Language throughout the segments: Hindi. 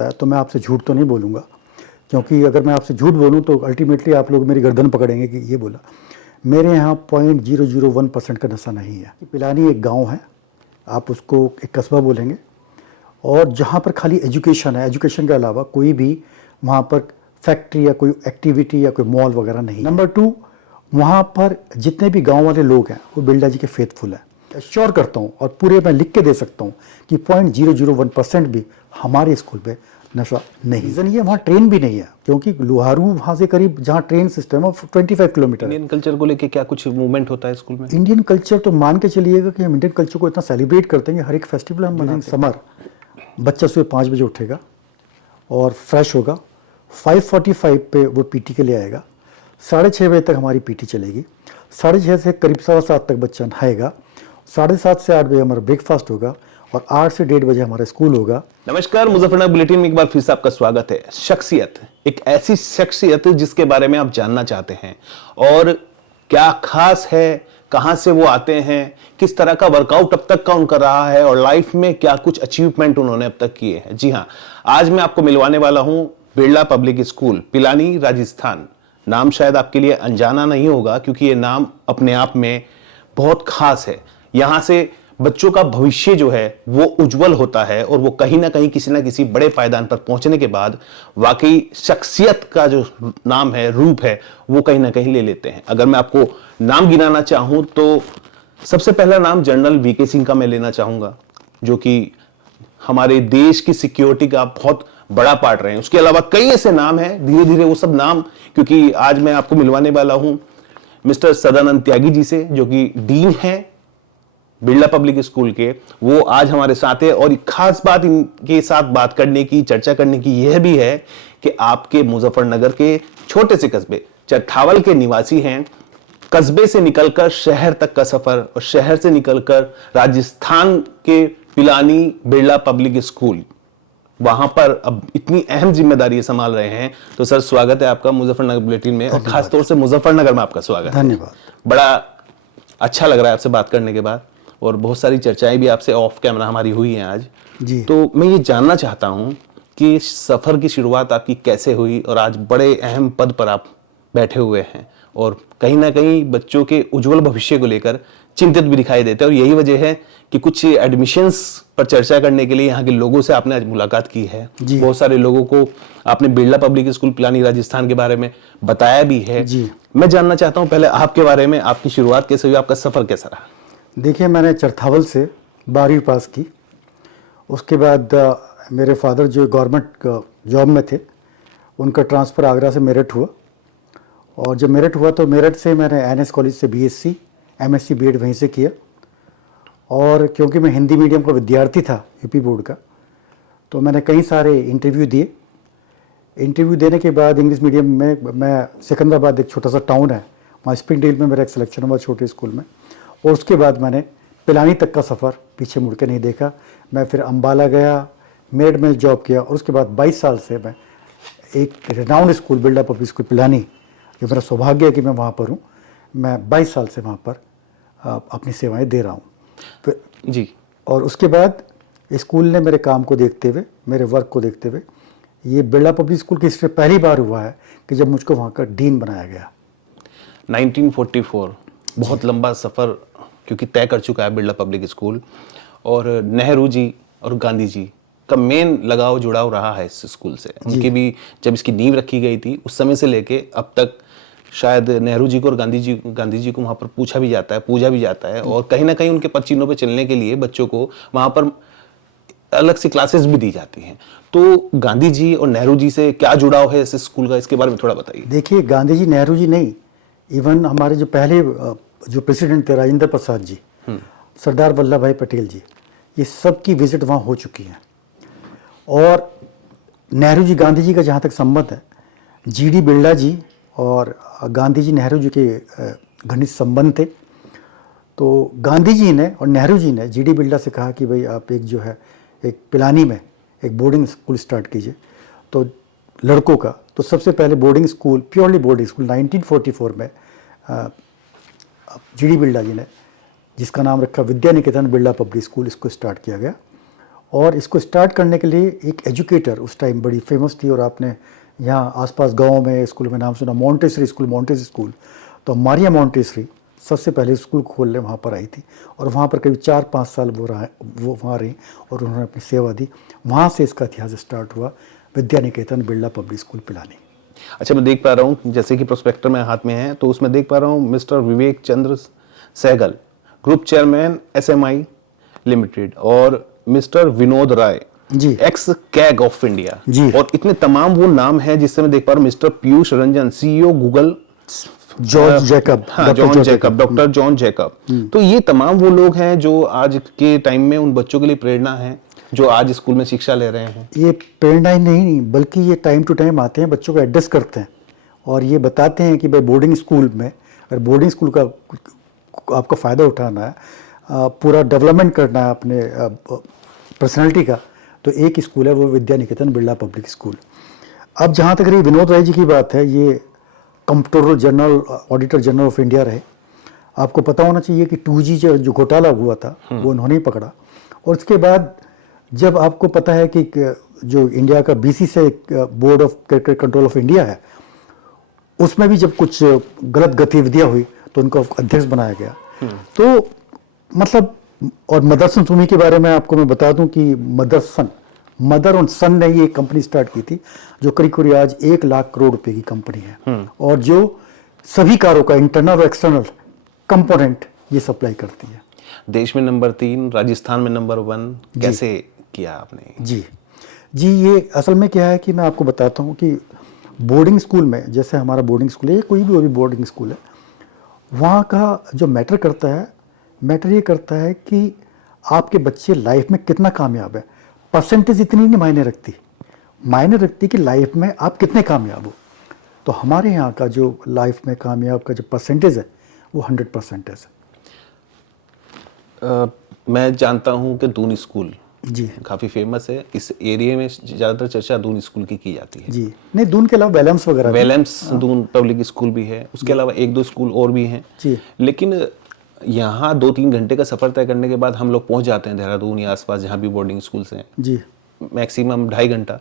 है तो मैं आपसे झूठ तो नहीं बोलूँगा, क्योंकि अगर मैं आपसे झूठ बोलूँ तो अल्टीमेटली आप लोग मेरी गर्दन पकड़ेंगे कि ये बोला। मेरे यहाँ 0.001% का नशा नहीं है। पिलानी एक गांव है, आप उसको एक कस्बा बोलेंगे, और जहाँ पर खाली एजुकेशन है, एजुकेशन के अलावा कोई भी वहाँ पर फैक्ट्री या कोई एक्टिविटी या कोई मॉल वगैरह नहीं। नंबर 2, वहाँ पर जितने भी गांव वाले लोग हैं वो बिरला जी के फेथफुल हैं। एश्योर करता हूँ और पूरे मैं लिख के दे सकता हूँ कि 0.001% भी हमारे स्कूल पे नशा नहीं। रीज़न ये वहाँ ट्रेन भी नहीं है, क्योंकि लोहारू वहाँ से करीब जहाँ ट्रेन सिस्टम है 25 किलोमीटर। इंडियन कल्चर को लेके क्या कुछ मूवमेंट होता है स्कूल में? इंडियन कल्चर तो मान के चलिएगा कि हम इंडियन कल्चर को इतना सेलिब्रेट करते हैं कि हर एक फेस्टिवल हम मनाएंगे। समर बच्चा सुबह 5 बजे उठेगा और फ्रेश होगा, 5:45 पे वो पीटी के लिए आएगा, 6:30 बजे तक हमारी पीटी चलेगी, 6:30 से करीब 7:15 तक बच्चा नहाएगा, 7:30 से 8 बजे हमारा ब्रेकफास्ट होगा और 8 से 1:30 बजे हमारा स्कूल होगा। नमस्कार, मुजफ्फरनगर बुलेटिन में एक बार फिर से आपका स्वागत है। शख्सियत, एक ऐसी शख्सियत जिसके बारे में आप जानना चाहते हैं और क्या खास है, कहां से वो आते हैं, किस तरह का वर्कआउट अब तक का उनका रहा है और लाइफ में क्या कुछ अचीवमेंट उन्होंने अब तक किए हैं। जी हां, आज मैं आपको मिलवाने वाला हूं बिरला पब्लिक स्कूल, पिलानी, राजस्थान। नाम शायद आपके लिए अनजाना नहीं होगा, क्योंकि ये नाम अपने आप में बहुत खास है। यहां से बच्चों का भविष्य जो है वो उज्जवल होता है और वो कहीं ना कहीं किसी ना किसी बड़े पायदान पर पहुंचने के बाद वाकई शख्सियत का जो नाम है, रूप है, वो कहीं ना कहीं ले लेते हैं। अगर मैं आपको नाम गिनाना चाहूं तो सबसे पहला नाम जनरल वीके सिंह का मैं लेना चाहूंगा, जो कि हमारे देश की सिक्योरिटी का बहुत बड़ा पार्ट रहे हैं। उसके अलावा कई ऐसे नाम हैं, धीरे धीरे वो सब नाम, क्योंकि आज मैं आपको मिलवाने वाला हूं मिस्टर सदानंद त्यागी जी से, जो कि डीन है बिरला पब्लिक स्कूल के। वो आज हमारे साथ है और एक खास बात इनके साथ बात करने की, चर्चा करने की यह भी है कि आपके मुजफ्फरनगर के छोटे से कस्बे चट्ठावल के निवासी हैं। कस्बे से निकलकर शहर तक का सफर और शहर से निकलकर राजस्थान के पिलानी बिरला पब्लिक स्कूल, वहां पर अब इतनी अहम जिम्मेदारी संभाल रहे हैं। तो सर, स्वागत है आपका मुजफ्फरनगर बुलेटिन में, और खासतौर से मुजफ्फरनगर में आपका स्वागत है। धन्यवाद। बड़ा अच्छा लग रहा है आपसे बात करने के बाद, और बहुत सारी चर्चाएं भी आपसे ऑफ कैमरा हमारी हुई हैं आज जी। तो मैं ये जानना चाहता हूं कि सफर की शुरुआत आपकी कैसे हुई और आज बड़े अहम पद पर आप बैठे हुए हैं और कहीं ना कहीं बच्चों के उज्जवल भविष्य को लेकर चिंतित भी दिखाई देते हैं। और यही वजह है कि कुछ एडमिशंस पर चर्चा करने के लिए यहाँ के लोगों से आपने आज मुलाकात की है। बहुत सारे लोगों को आपने बिरला पब्लिक स्कूल पिलानी राजस्थान के बारे में बताया भी है जी। मैं जानना चाहता हूँ पहले आपके बारे में, आपकी शुरुआत कैसे हुई, आपका सफर कैसा रहा? देखिए, मैंने चरथावल से 12वीं पास की। उसके बाद मेरे फादर जो गवर्नमेंट जॉब में थे, उनका ट्रांसफ़र आगरा से मेरठ हुआ, और जब मेरठ हुआ तो मेरठ से मैंने एनएस कॉलेज से बीएससी एमएससी बीएड वहीं से किया। और क्योंकि मैं हिंदी मीडियम का विद्यार्थी था यूपी बोर्ड का, तो मैंने कई सारे इंटरव्यू दिए। इंटरव्यू देने के बाद इंग्लिश मीडियम में मैं सिकंदराबाद, एक छोटा सा टाउन है वहाँ, स्प्रिंगडील में मेरा एक सिलेक्शन हुआ छोटे स्कूल में। और उसके बाद मैंने पिलानी तक का सफ़र पीछे मुड़ के नहीं देखा। मैं फिर अम्बाला गया, मेरठ में जॉब किया, और उसके बाद 22 साल से मैं एक renowned school Birla public school Pilani, जो मेरा सौभाग्य है कि मैं वहाँ पर हूँ, मैं 22 साल से वहाँ पर अपनी सेवाएं दे रहा हूँ जी। और उसके बाद स्कूल ने मेरे काम को देखते हुए, मेरे वर्क को देखते हुए, ये बिरला पब्लिक स्कूल की हिस्ट्री पहली बार हुआ है कि जब मुझको वहाँ का डीन बनाया गया। 1944, बहुत लंबा सफ़र क्योंकि तय कर चुका है बिरला पब्लिक स्कूल, और नेहरू जी और गांधी जी का मेन लगाव जुड़ाव रहा है इस स्कूल से। उनकी भी जब इसकी नींव रखी गई थी उस समय से लेके अब तक शायद नेहरू जी को और गांधी जी को वहाँ पर पूछा भी जाता है, पूजा भी जाता है, और कहीं ना कहीं उनके पदचिन्हों पे चलने के लिए बच्चों को वहाँ पर अलग से क्लासेस भी दी जाती हैं। तो गांधी जी और नेहरू जी से क्या जुड़ाव है इस स्कूल का, इसके बारे में थोड़ा बताइए। देखिए, गांधी जी नेहरू जी नहीं, इवन हमारे जो पहले जो प्रेसिडेंट थे राजेंद्र प्रसाद जी, सरदार वल्लभ भाई पटेल जी, ये सब की विजिट वहाँ हो चुकी है। और नेहरू जी गांधी जी का जहाँ तक संबंध है, जीडी बिरला जी और गांधी जी नेहरू जी के घनिष्ठ संबंध थे। तो गांधी जी ने और नेहरू जी ने जीडी बिरला से कहा कि भाई आप एक जो है एक पिलानी में एक बोर्डिंग स्कूल स्टार्ट कीजिए तो लड़कों का। तो सबसे पहले boarding school, purely boarding school 1944 में जीडी बिरला जी ने, जिसका नाम रखा विद्या निकेतन बिरला पब्लिक स्कूल, इसको स्टार्ट किया गया। और इसको स्टार्ट करने के लिए एक एजुकेटर उस टाइम बड़ी फेमस थी, और आपने यहाँ आसपास गांव में स्कूल में नाम सुना, मोंटेसरी स्कूल। तो मारिया मोंटेसरी सबसे पहले स्कूल खोलने वहाँ पर आई थी, और वहाँ पर करीब 4-5 साल वो वहाँ रही और उन्होंने अपनी सेवा दी। वहाँ से इसका इतिहास स्टार्ट हुआ, विद्या निकेतन बिरला पब्लिक स्कूल पिलानी। अच्छा, मैं देख पा रहा हूँ जैसे कि प्रोस्पेक्टर मेरे हाथ में है, तो उसमें देख पा रहा हूँ mister Vivek Chandra Sehgal, group chairman SMI limited, और mister Vinod Rai ji, ex CAG of India ji, और इतने तमाम वो नाम है जिससे मैं देख पा रहा हूँ mister Piyush Ranjan CEO Google, George Jacob, हाँ John Jacob, doctor John Jacob. तो ये तमाम वो लोग हैं जो आज के टाइम में उन बच्चों के लिए प्रेरणा है जो आज स्कूल में शिक्षा ले रहे हैं। ये प्रेरणा ही नहीं बल्कि ये टाइम टू टाइम आते हैं, बच्चों को एड्रेस करते हैं और ये बताते हैं कि भाई बोर्डिंग स्कूल में, अगर बोर्डिंग स्कूल का आपको फ़ायदा उठाना है, पूरा डेवलपमेंट करना है अपने पर्सनैलिटी का, तो एक स्कूल है वो विद्या निकेतन बिरला पब्लिक स्कूल। अब जहाँ तक रही विनोद राय जी की बात है, ये comptroller general, auditor general of India रहे। आपको पता होना चाहिए कि 2G जो घोटाला हुआ था वो उन्होंने ही पकड़ा, और उसके बाद जब आपको पता है कि जो इंडिया का BC से board of cricket control of India है, उसमें भी जब कुछ गलत गतिविधियां हुई तो उनको अध्यक्ष बनाया गया। तो मतलब, और मदरसन सुमी के बारे में आपको मैं बता दूं कि मदर और सन ने ये कंपनी स्टार्ट की थी, जो करीब आज 1 लाख करोड़ रुपए की कंपनी है, और जो सभी कारों का इंटरनल और एक्सटर्नल कंपोनेंट ये सप्लाई करती है। देश में नंबर 3, राजस्थान में नंबर 1, कैसे किया आपने? जी, ये असल में क्या है कि मैं आपको बताता हूँ कि बोर्डिंग स्कूल में, जैसे हमारा बोर्डिंग स्कूल है, कोई भी बोर्डिंग स्कूल है, वहाँ का जो मैटर ये करता है कि आपके बच्चे लाइफ में कितना कामयाब है। परसेंटेज इतनी नहीं मायने रखती कि लाइफ में आप कितने कामयाब हो। तो हमारे यहाँ का जो लाइफ में कामयाब का जो परसेंटेज है वो 100% है। मैं जानता हूँ कि दून स्कूल जी काफ़ी फेमस है, इस एरिया में ज़्यादातर चर्चा दून स्कूल की जाती है। जी, नहीं, दून के अलावा वेलम्स वगैरह, वेलम्स दून पब्लिक स्कूल भी है, उसके अलावा 1-2 स्कूल और भी हैं जी। लेकिन यहाँ 2-3 घंटे का सफ़र तय करने के बाद हम लोग पहुँच जाते हैं देहरादून या आसपास जहाँ भी बोर्डिंग स्कूल्स हैं जी, मैक्सिमम 2.5 घंटा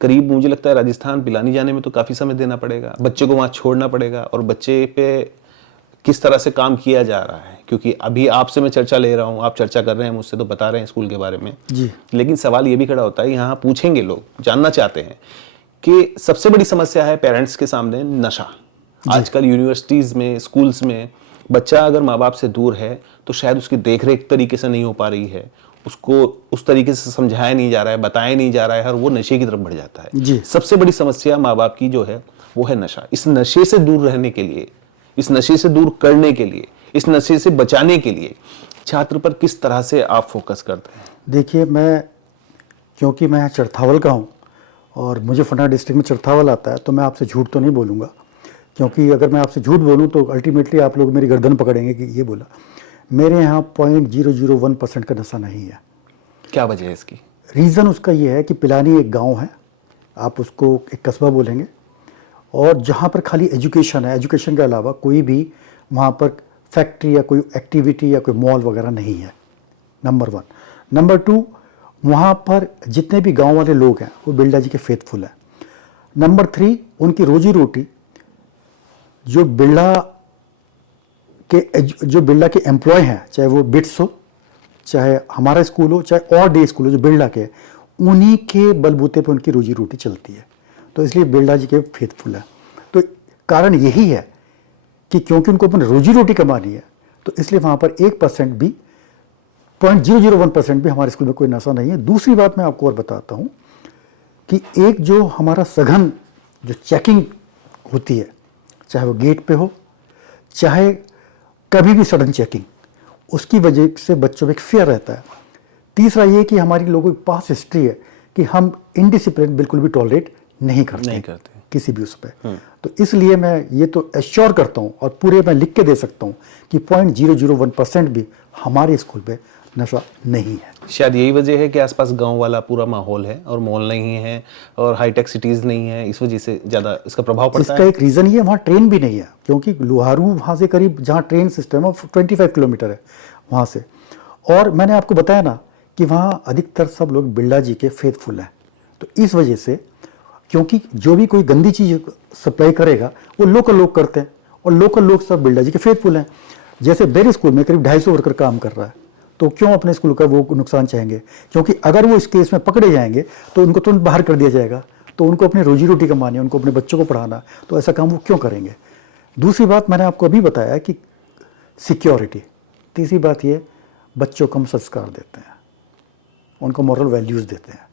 करीब। मुझे लगता है राजस्थान पिलानी जाने में तो काफ़ी समय देना पड़ेगा, बच्चे को वहाँ छोड़ना पड़ेगा, और बच्चे पे किस तरह से काम किया जा रहा है, क्योंकि अभी आपसे मैं चर्चा ले रहा हूँ, आप चर्चा कर रहे हैं मुझसे, तो बता रहे हैं स्कूल के बारे में जी, लेकिन सवाल ये भी खड़ा होता है, यहाँ पूछेंगे लोग, जानना चाहते हैं कि सबसे बड़ी समस्या है पेरेंट्स के सामने नशा। आजकल यूनिवर्सिटीज़ में, स्कूल्स में बच्चा अगर माँ बाप से दूर है तो शायद उसकी देखरेख तरीके से नहीं हो पा रही है, उसको उस तरीके से समझाया नहीं जा रहा है, बताया नहीं जा रहा है, और वो नशे की तरफ बढ़ जाता है। जी। सबसे बड़ी समस्या माँ बाप की जो है वो है नशा। इस नशे से दूर रहने के लिए, इस नशे से दूर करने के लिए, इस नशे से बचाने के लिए छात्र पर किस तरह से आप फोकस करते हैं? देखिए, क्योंकि मैं चरथावल का हूँ और मुझे फना डिस्ट्रिक्ट में चरथावल आता है, तो मैं आपसे झूठ तो नहीं बोलूँगा, क्योंकि अगर मैं आपसे झूठ बोलूँ तो अल्टीमेटली आप लोग मेरी गर्दन पकड़ेंगे कि ये बोला। मेरे यहाँ 0.001% का नशा नहीं है। क्या वजह है इसकी? रीज़न उसका ये है कि पिलानी एक गांव है, आप उसको एक कस्बा बोलेंगे, और जहाँ पर खाली एजुकेशन है, एजुकेशन के अलावा कोई भी वहाँ पर फैक्ट्री या कोई एक्टिविटी या कोई मॉल वगैरह नहीं है, नंबर 1। नंबर 2, वहाँ पर जितने भी गांव वाले लोग हैं वो बिरला जी के फेथफुल हैं। नंबर 3, उनकी रोजी रोटी जो बिरला के एम्प्लॉय हैं, चाहे वो बिट्स हो, चाहे हमारा स्कूल हो, चाहे और डे स्कूल हो, जो बिरला के, उन्हीं के बलबूते पे उनकी रोजी रोटी चलती है। तो इसलिए बिरला जी के फेथफुल है। तो कारण यही है कि क्योंकि उनको अपनी रोजी रोटी कमानी है, तो इसलिए वहाँ पर 1% भी, 0.001% भी हमारे स्कूल में कोई नशा नहीं है। दूसरी बात मैं आपको और बताता हूँ कि एक जो हमारा सघन जो चेकिंग होती है, चाहे वो गेट पे हो, चाहे कभी भी सडन चेकिंग, उसकी वजह से बच्चों में एक फेयर रहता है। तीसरा ये कि हमारी लोगों की पास हिस्ट्री है कि हम इनडिसिप्लिन बिल्कुल भी टॉलरेट नहीं करते किसी भी उस पर। तो इसलिए मैं ये तो एश्योर करता हूँ और पूरे मैं लिख के दे सकता हूँ कि 0.001% भी हमारे स्कूल पे नशा नहीं है। शायद यही वजह है कि आसपास गांव वाला पूरा माहौल है और मॉल नहीं है और हाईटेक सिटीज नहीं है, इस वजह से ज़्यादा इसका प्रभाव पड़ता है। इसका एक रीज़न ये है, वहाँ ट्रेन भी नहीं है, क्योंकि लोहारू वहाँ से करीब, जहाँ ट्रेन सिस्टम है 25 किलोमीटर है वहाँ से। और मैंने आपको बताया ना कि वहाँ अधिकतर सब लोग बिरला जी के फेथफुल हैं। तो इस वजह से, क्योंकि जो भी कोई गंदी चीज़ सप्लाई करेगा वो लोकल लोग करते हैं, और लोकल लोग सब बिरला जी के फेथफुल हैं। जैसे मेरे स्कूल में करीब 250 वर्कर काम कर रहा है, तो क्यों अपने स्कूल का वो नुकसान चाहेंगे? क्योंकि अगर वो इस केस में पकड़े जाएंगे तो उनको तुरंत बाहर कर दिया जाएगा, तो उनको अपनी रोजी रोटी कमानी है, उनको अपने बच्चों को पढ़ाना, तो ऐसा काम वो क्यों करेंगे? दूसरी बात मैंने आपको अभी बताया कि सिक्योरिटी। तीसरी बात ये, बच्चों को हम संस्कार देते हैं, उनको मॉरल वैल्यूज़ देते हैं,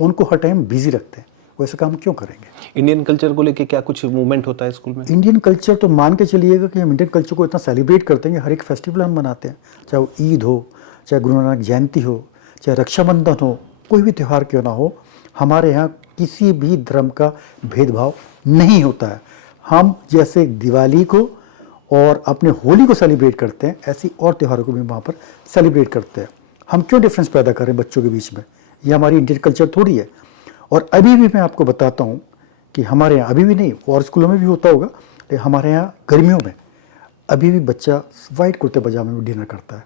उनको हर टाइम बिजी रखते हैं, वो ऐसा काम क्यों करेंगे? इंडियन कल्चर को लेके क्या कुछ मूवमेंट होता है स्कूल में? इंडियन कल्चर तो मान के चलिएगा कि हम इंडियन कल्चर को इतना सेलिब्रेट करते हैं कि हर एक फेस्टिवल हम मनाते हैं, चाहे वो ईद हो, चाहे गुरु नानक जयंती हो, चाहे रक्षाबंधन हो, कोई भी त्यौहार क्यों ना हो, हमारे यहाँ किसी भी धर्म का भेदभाव नहीं होता है। हम जैसे दिवाली को और अपने होली को सेलिब्रेट करते हैं, ऐसी और त्योहारों को भी वहाँ पर सेलिब्रेट करते हैं। हम क्यों डिफरेंस पैदा करें बच्चों के बीच में? ये हमारी इंडियन कल्चर थोड़ी है। और अभी भी मैं आपको बताता हूँ कि हमारे यहाँ, अभी भी नहीं, और स्कूलों में भी होता होगा, लेकिन हमारे यहाँ गर्मियों में अभी भी बच्चा वाइट कुर्ते पजामे में डिनर करता है,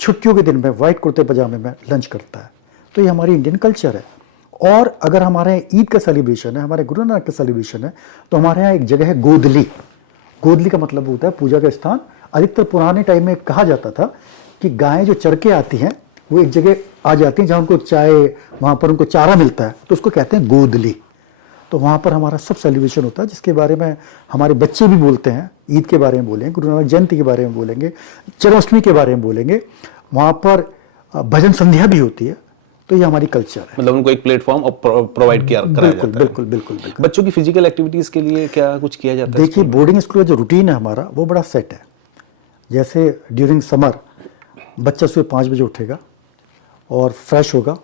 छुट्टियों के दिन में वाइट कुर्ते पजामे में लंच करता है। तो ये हमारी इंडियन कल्चर है। और अगर हमारे यहाँ ईद का सेलिब्रेशन है, हमारे गुरु नानक का सेलिब्रेशन है, तो हमारे यहाँ एक जगह है गोदली। गोदली का मतलब होता है पूजा का स्थान। अधिकतर पुराने टाइम में कहा जाता था कि गायें जो चर के आती हैं वो एक जगह आ जाती हैं जहाँ उनको चाय, वहाँ पर उनको चारा मिलता है, तो उसको कहते हैं गोदली। तो वहाँ पर हमारा सब सेलिब्रेशन होता है, जिसके बारे में हमारे बच्चे भी बोलते हैं। ईद के बारे में बोलेंगे, गुरु नानक जयंती के बारे में बोलेंगे, जन्माष्टमी के बारे में बोलेंगे। वहाँ पर भजन संध्या भी होती है। तो ये हमारी कल्चर है। मतलब उनको एक प्लेटफॉर्म प्रोवाइड किया कराया जाता है। बिल्कुल बिल्कुल बिल्कुल। बच्चों की फिजिकल एक्टिविटीज के लिए क्या कुछ किया जाता है? देखिए, बोर्डिंग स्कूल का जो रूटीन है हमारा, वो बड़ा सेट है। जैसे ड्यूरिंग समर बच्चा सुबह 5 बजे उठेगा और फ्रेश होगा,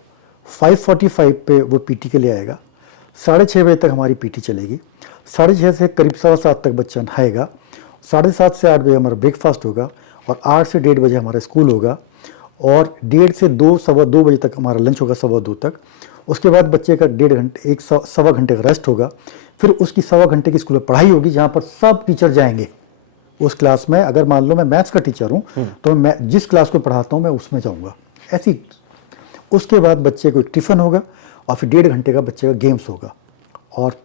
5:45 पे वो पीटी के लिए आएगा, 6:30 बजे तक हमारी पीटी चलेगी, 6:30 से करीब 7:15 तक बच्चा नहाएगा, 7:30 से 8 बजे हमारा ब्रेकफास्ट होगा, और 8 से 1:30 बजे हमारा स्कूल होगा, और 1:30 से 2, 2:15 बजे तक हमारा लंच होगा, 2:15 तक। उसके बाद बच्चे का 1.5 घंटे, 1 घंटे का रेस्ट होगा। फिर उसकी 1.25 घंटे की स्कूल में पढ़ाई होगी, जहाँ पर सब टीचर जाएंगे उस क्लास में। अगर मान लो मैं मैथ्स का टीचर हूँ तो मैं जिस क्लास को पढ़ाता हूँ मैं उसमें जाऊँगा, ऐसी। उसके बाद बच्चे को एक टिफ़िन होगा, और फिर 1.5 घंटे का बच्चे का गेम्स होगा, और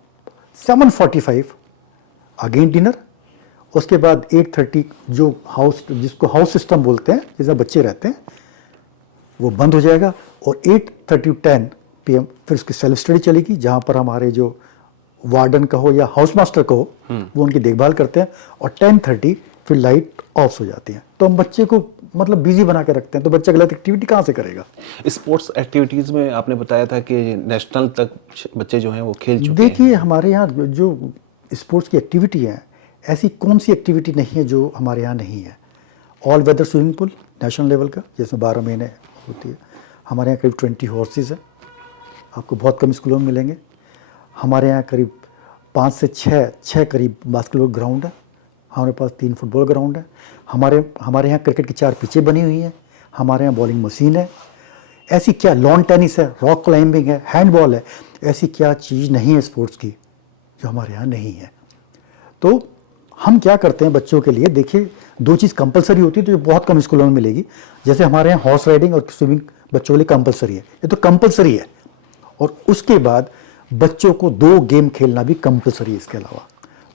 7:45 अगेन डिनर। उसके बाद 8:30 जो जिसको हाउस सिस्टम बोलते हैं, जिसमें बच्चे रहते हैं, वो बंद हो जाएगा, और 8:30 to 10 PM फिर उसकी सेल्फ स्टडी चलेगी, जहाँ पर हमारे जो वार्डन का हो या हाउस मास्टर का हो, वो उनकी देखभाल करते हैं, और 10:30 फिर लाइट ऑफ हो जाती है। तो हम बच्चे को मतलब बिजी बना के रखते हैं, तो बच्चा गलत एक्टिविटी कहाँ से करेगा? स्पोर्ट्स एक्टिविटीज में आपने बताया था कि नेशनल तक बच्चे जो हैं वो खेल चुके हैं। देखिए, हमारे यहाँ जो स्पोर्ट्स की एक्टिविटी है, ऐसी कौन सी एक्टिविटी नहीं है जो हमारे यहाँ नहीं है। All weather swimming pool national level का, जिसमें 12 महीने होती है। हमारे यहाँ करीब 20 हॉर्सेज है, आपको बहुत कम स्कूलों में मिलेंगे। हमारे यहाँ करीब 5 से 6 करीब बास्केटबॉल ग्राउंड है। हमारे पास 3 फुटबॉल ग्राउंड है। हमारे यहाँ क्रिकेट की 4 पिचें बनी हुई हैं। हमारे यहाँ बॉलिंग मशीन है। ऐसी क्या, लॉन टेनिस है, रॉक क्लाइंबिंग है, हैंडबॉल है, ऐसी क्या चीज़ नहीं है स्पोर्ट्स की जो हमारे यहाँ नहीं है। तो हम क्या करते हैं बच्चों के लिए, देखिए 2 चीज़ कंपलसरी होती है, तो जो बहुत कम स्कूलों में मिलेगी। जैसे हमारे यहाँ हॉर्स राइडिंग और स्विमिंग बच्चों के लिए कंपलसरी है, ये तो कंपलसरी है। और उसके बाद बच्चों को 2 गेम खेलना भी कंपलसरी है इसके अलावा।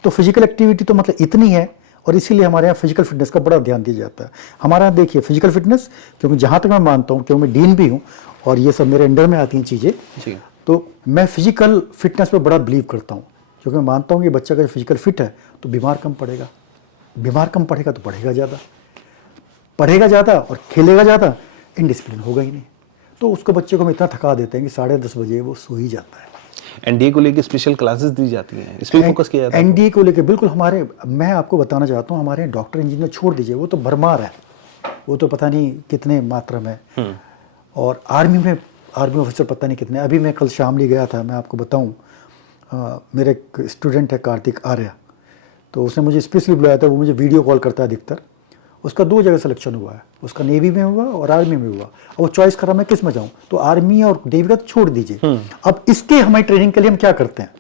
तो फिजिकल एक्टिविटी तो मतलब इतनी है, और इसीलिए हमारे यहाँ फिजिकल फिटनेस का बड़ा ध्यान दिया जाता है। हमारे यहाँ देखिए फिजिकल फिटनेस, क्योंकि जहाँ तक मैं मानता हूँ, क्योंकि मैं डीन भी हूँ और ये सब मेरे अंडर में आती हैं चीज़ें, तो मैं फिजिकल फिटनेस पर बड़ा बिलीव करता हूँ, क्योंकि मैं मानता हूँ कि बच्चा का फिजिकल फिट है तो बीमार कम पड़ेगा, बीमार कम पड़ेगा तो पढ़ेगा ज़्यादा और खेलेगा ज़्यादा, इनडिसिप्लिन होगा ही नहीं। तो उसको बच्चे को हम इतना थका देते हैं कि 10:30 बजे वो सो ही जाता है। एनडीए को लेकर स्पेशल क्लासेस दी जाती हैं, इस पर फोकस किया जाता है? एनडीए को लेकर बिल्कुल। मैं आपको बताना चाहता हूँ, हमारे डॉक्टर इंजीनियर छोड़ दीजिए, वो तो भरमार है, वो तो पता नहीं कितने मात्रा में। और आर्मी ऑफिसर पता नहीं कितने। अभी मैं कल शामली गया था, मैं आपको बताऊँ, मेरे एक स्टूडेंट है कार्तिक आर्या, तो उसने मुझे स्पेशली बुलाया था। वो मुझे वीडियो कॉल करता है अधिकतर। उसका 2 जगह सिलेक्शन हुआ है, उसका नेवी में हुआ और आर्मी में हुआ। और वो चॉइस कर रहा मैं किस में जाऊँ, तो आर्मी और नेवी का तो छोड़ दीजिए। अब इसके हमारी ट्रेनिंग के लिए हम क्या करते हैं,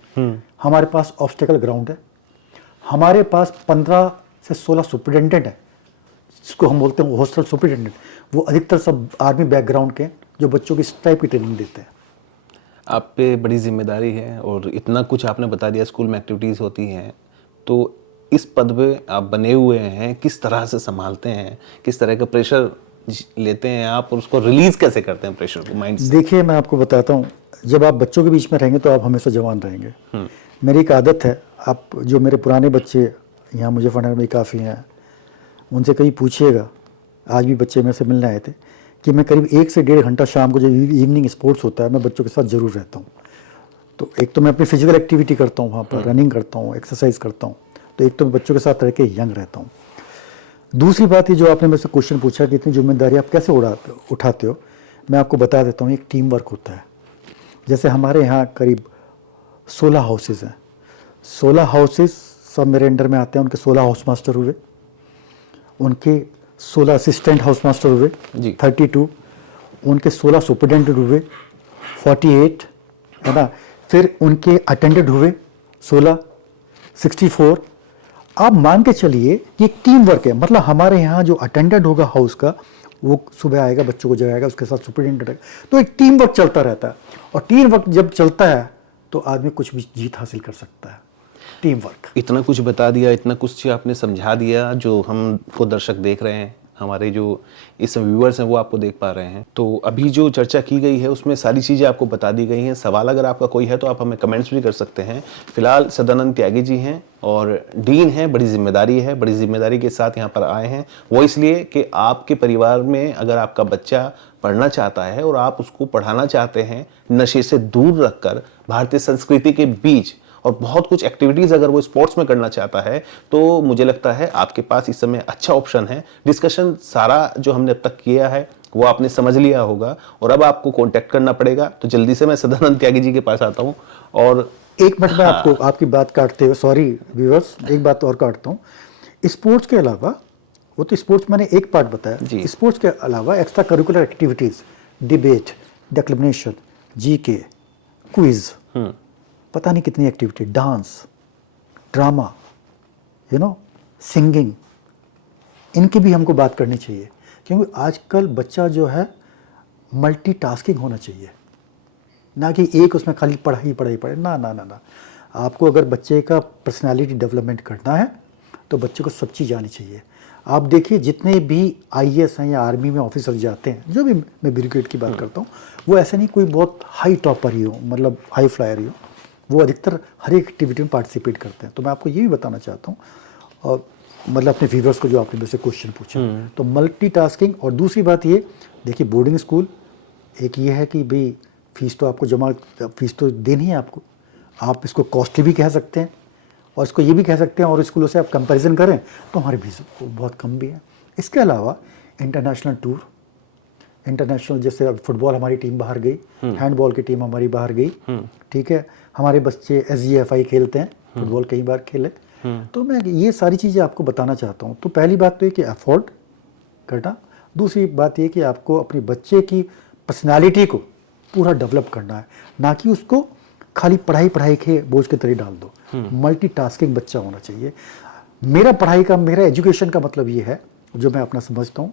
हमारे पास ऑब्स्टेकल ग्राउंड है, हमारे पास 15 से 16 सुपरिटेंडेंट है, जिसको हम बोलते हैं हॉस्टल सुपरिटेंडेंट। वो अधिकतर सब आर्मी बैकग्राउंड के, जो बच्चों को इस टाइप की ट्रेनिंग देते हैं। आप पे बड़ी जिम्मेदारी है और इतना कुछ आपने बता दिया, स्कूल में एक्टिविटीज़ होती हैं, तो इस पद पे आप बने हुए हैं, किस तरह से संभालते हैं, किस तरह का प्रेशर लेते हैं आप और उसको रिलीज कैसे करते हैं प्रेशर को माइंड से? देखिए, मैं आपको बताता हूँ, जब आप बच्चों के बीच में रहेंगे तो आप हमेशा जवान रहेंगे। मेरी एक आदत है, आप जो मेरे पुराने बच्चे यहाँ मुजफ्फरनगर में काफ़ी हैं, उनसे कहीं पूछिएगा, आज भी बच्चे मेरे से मिलने आए थे, कि मैं करीब 1 से 1.5 घंटा शाम को जब इवनिंग स्पोर्ट्स होता है, मैं बच्चों के साथ ज़रूर रहता हूँ। तो एक तो मैं अपनी फिजिकल एक्टिविटी करता हूँ वहाँ पर, रनिंग करता हूँ, एक्सरसाइज करता हूँ, तो एक तो मैं बच्चों के साथ रह के यंग रहता हूँ। दूसरी बात ये जो आपने मेरे से क्वेश्चन पूछा कि इतनी जिम्मेदारी आप कैसे उठाते हो, मैं आपको बता देता हूँ, एक टीम वर्क होता है। जैसे हमारे यहाँ करीब 16 हाउसेज हैं, 16 हाउसेज सब मेरे अंडर में आते हैं। उनके 16 हाउस मास्टर हुए, उनके 16 असिस्टेंट हाउस मास्टर हुए जी। 32, उनके 16 सुपरटेंडेंट हुए 48, है ना। फिर उनके अटेंडेंट हुए 16, 64। आप मान के चलिए कि एक टीम वर्क है। मतलब हमारे यहाँ जो अटेंडेंट होगा हाउस का, वो सुबह आएगा, बच्चों को जगाएगा, उसके साथ सुपरटेंडेंट रहेगा, तो एक टीम वर्क चलता रहता है। और टीम वर्क जब चलता है तो आदमी कुछ भी जीत हासिल कर सकता है। Team work. इतना कुछ बता दिया, इतना कुछ आपने समझा दिया, जो हमको दर्शक देख रहे हैं, हमारे जो इस व्यूअर्स हैं वो आपको देख पा रहे हैं। तो अभी जो चर्चा की गई है उसमें सारी चीज़ें आपको बता दी गई हैं। सवाल अगर आपका कोई है तो आप हमें कमेंट्स भी कर सकते हैं। फिलहाल सदानंद त्यागी जी हैं और डीन हैं, बड़ी जिम्मेदारी है, बड़ी जिम्मेदारी के साथ यहाँ पर आए हैं। वो इसलिए कि आपके परिवार में अगर आपका बच्चा पढ़ना चाहता है और आप उसको पढ़ाना चाहते हैं नशे से दूर रखकर, भारतीय संस्कृति के बीच, और बहुत कुछ एक्टिविटीज़ अगर वो स्पोर्ट्स में करना चाहता है, तो मुझे लगता है आपके पास इस समय अच्छा ऑप्शन है। डिस्कशन सारा जो हमने अब तक किया है वो आपने समझ लिया होगा और अब आपको कांटेक्ट करना पड़ेगा। तो जल्दी से मैं सदानंद त्यागी जी के पास आता हूँ। और 1 मिनट में आपको आपकी बात काटते हुए, सॉरी व्यूअर्स, एक बात और काटता हूँ। स्पोर्ट्स के अलावा, वो तो स्पोर्ट्स मैंने एक पार्ट बताया, स्पोर्ट्स के अलावा extra curricular activities, debate, डिक्लेमेशन, GK, quiz, पता नहीं कितनी एक्टिविटी, डांस, ड्रामा, सिंगिंग, इनकी भी हमको बात करनी चाहिए। क्योंकि आजकल बच्चा जो है मल्टीटास्किंग होना चाहिए, ना कि एक उसमें खाली पढ़ाई पढ़ाई पढ़े। ना ना ना ना, आपको अगर बच्चे का पर्सनालिटी डेवलपमेंट करना है तो बच्चे को सब चीज़ आनी चाहिए। आप देखिए, जितने भी आईएएस हैं या आर्मी में ऑफिसर जाते हैं, जो भी, मैं ब्रिगेड की बात करता हूँ, वो ऐसे नहीं कोई बहुत हाई टॉपर ही हो, मतलब हाई फ्लायर ही हो, वो अधिकतर हर एक एक्टिविटी में पार्टिसिपेट करते हैं। तो मैं आपको ये भी बताना चाहता हूँ, और मतलब अपने व्यूअर्स को जो आपने मेरे से क्वेश्चन पूछा, तो मल्टीटास्किंग। और दूसरी बात ये, देखिए बोर्डिंग स्कूल, एक ये है कि भाई फीस तो देनी है आपको। आप इसको कॉस्टली भी कह सकते हैं और इसको ये भी कह सकते हैं, और स्कूलों से आप कंपैरिजन करें तो हमारी फीस बहुत कम भी है। इसके अलावा इंटरनेशनल टूर, इंटरनेशनल, जैसे अब फुटबॉल हमारी टीम बाहर गई, हैंडबॉल की टीम हमारी बाहर गई, ठीक है, हमारे बच्चे SGFI खेलते हैं, फुटबॉल कई बार खेले। तो मैं ये सारी चीज़ें आपको बताना चाहता हूँ। तो पहली बात तो ये कि अफोर्ड करना, दूसरी बात ये कि आपको अपने बच्चे की पर्सनालिटी को पूरा डेवलप करना है, ना कि उसको खाली पढ़ाई पढ़ाई के बोझ के तरह डाल दो। मल्टीटास्किंग बच्चा होना चाहिए। मेरा एजुकेशन का मतलब ये है, जो मैं अपना समझता हूँ,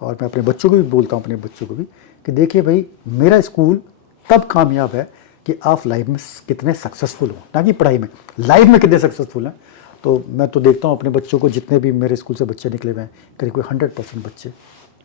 और मैं अपने बच्चों को भी बोलता हूँ, अपने बच्चों को भी, कि देखिए भाई, मेरा स्कूल तब कामयाब है कि आप लाइफ में कितने सक्सेसफुल हो, ना कि पढ़ाई में, लाइफ में कितने सक्सेसफुल हैं। तो मैं तो देखता हूँ अपने बच्चों को, जितने भी मेरे स्कूल से बच्चे निकले हुए हैं, करीब 100% बच्चे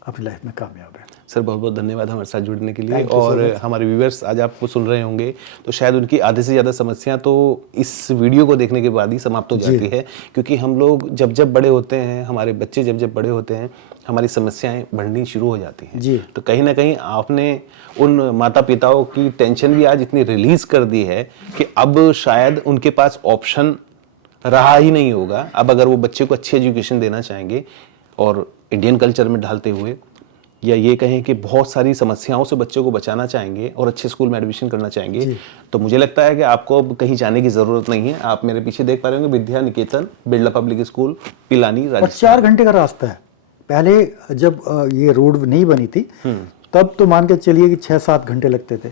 अपनी लाइफ में कामयाब हैं। सर बहुत बहुत धन्यवाद हमारे साथ जुड़ने के लिए। और हमारे व्यूअर्स आज आपको सुन रहे होंगे तो शायद उनकी आधे से ज़्यादा समस्याएं तो इस वीडियो को देखने के बाद ही समाप्त हो जाती है, क्योंकि हम लोग जब बड़े होते हैं, हमारे बच्चे जब बड़े होते हैं, हमारी समस्याएं बढ़नी शुरू हो जाती हैं जी। तो कहीं ना कहीं आपने उन माता पिताओं की टेंशन भी आज इतनी रिलीज कर दी है कि अब शायद उनके पास ऑप्शन रहा ही नहीं होगा। अब अगर वो बच्चे को अच्छी एजुकेशन देना चाहेंगे और इंडियन कल्चर में ढालते हुए, या ये कहें कि बहुत सारी समस्याओं से बच्चों को बचाना चाहेंगे और अच्छे स्कूल में एडमिशन करना चाहेंगे, तो मुझे लगता है कि आपको अब कहीं जाने की ज़रूरत नहीं है। आप मेरे पीछे देख पा रहे होंगे, विद्या निकेतन बिरला पब्लिक स्कूल, पिलानी, और राजस्थान। 4 घंटे का रास्ता है। पहले जब ये रोड नहीं बनी थी, तब तो मान के चलिए कि 6-7 घंटे लगते थे।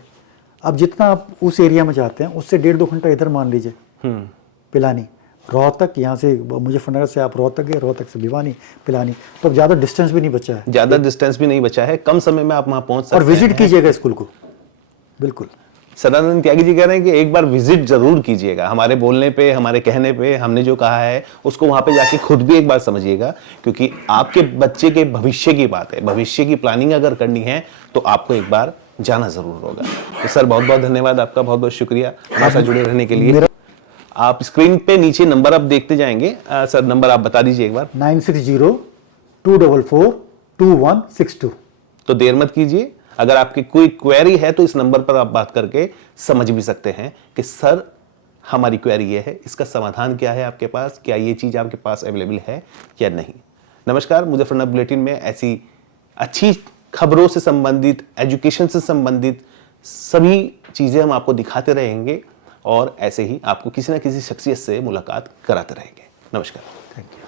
अब जितना आप उस एरिया में जाते हैं, उससे 1.5-2 घंटा इधर मान लीजिए, पिलानी। रोहतक, यहाँ से मुजफ्फरनगर से आप रोहतक गए, रोहतक से भिवानी, पिलानी, तो अब ज़्यादा डिस्टेंस भी नहीं बचा है ज्यादा डिस्टेंस भी नहीं बचा है, कम समय में आप वहां पहुंच सकते और हैं। विजिट कीजिएगा स्कूल को, बिल्कुल। सदानंद त्यागी जी कह रहे हैं कि एक बार विजिट जरूर कीजिएगा, हमारे बोलने पे, हमारे कहने पे, हमने जो कहा है उसको वहां पे जाके खुद भी एक बार समझिएगा, क्योंकि आपके बच्चे के भविष्य की बात है, भविष्य की प्लानिंग अगर करनी है तो आपको एक बार जाना जरूर होगा। तो सर बहुत बहुत धन्यवाद आपका, बहुत बहुत शुक्रिया हमारे साथ जुड़े रहने के लिए। आप स्क्रीन पे नीचे नंबर आप देखते जाएंगे, सर नंबर आप बता दीजिए एक बार। 9602442162। तो देर मत कीजिए, अगर आपकी कोई क्वेरी है तो इस नंबर पर आप बात करके समझ भी सकते हैं कि सर हमारी क्वेरी ये है, इसका समाधान क्या है आपके पास, क्या ये चीज आपके पास अवेलेबल है या नहीं। नमस्कार, मुजफ्फरनगर बुलेटिन में ऐसी अच्छी खबरों से संबंधित, एजुकेशन से संबंधित सभी चीजें हम आपको दिखाते रहेंगे और ऐसे ही आपको किसी ना किसी शख्सियत से मुलाकात कराते रहेंगे। नमस्कार। Thank you.